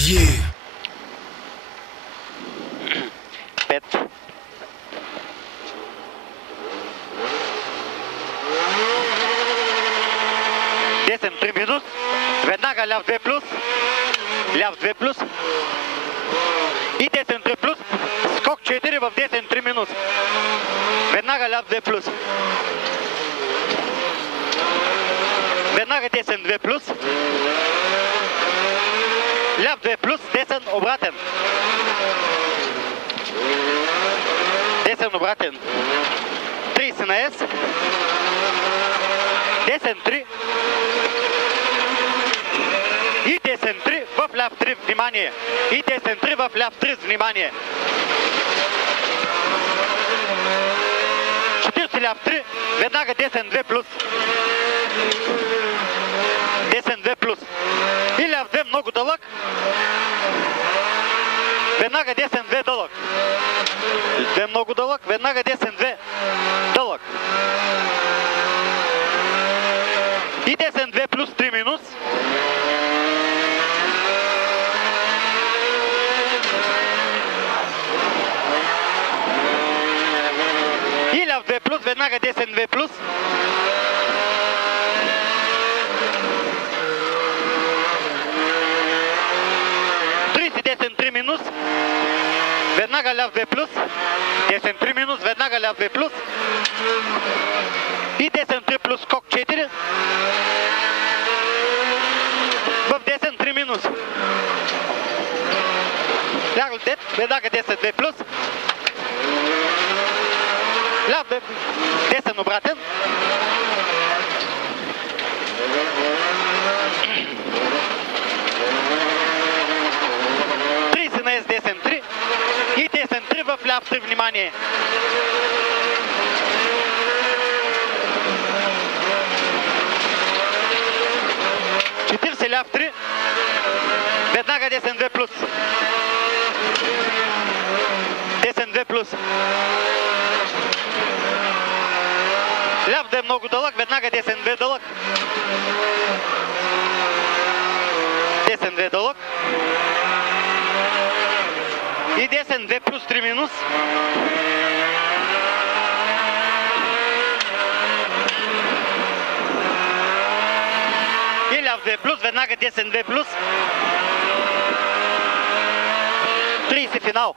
5. Десен 3 минус. Веднага ляв 2 плюс. Ляв 2 плюс. И десен 3 плюс. Скок 4 в десен 3 минус. Веднага ляв 2 плюс. Веднага десен 2 плюс. Ляв 2 плюс. Десен обратен. Десен обратен. 30 на S. Десен 3. И десен 3 в ляв 3, внимание. И десен 3 в ляв 3, внимание. 40 ляв 3, веднага десен 2 плюс. Десен 2 плюс. И ляв 2 много дълъг. Веднага десен 2 дълъг. 2 много дълъг, веднага десен 2 дълъг. И десен 2 плюс 3 минус. И ляв 2 плюс, веднага десен 2 плюс. Десен 3 минус. Веднага ляв 2 плюс. Десен 3 минус, веднага ляв 2 плюс. И десен 3 плюс, скок 4. В десен 3 минус. Лягал дет, веднага десен 2 плюс. Ляв 2, десен обратен. Десен 3 и десен 3 в ляв 3, внимание. Ляв 3, веднага десен 2 плюс. Десен 2 плюс. Ляв 2 много дълъг, веднага десен 2 дълъг. Десен 2 дълъг. И десен 2 плюс 3 минус. И ляв 2 плюс, веднага десен 2 плюс. 30 финал.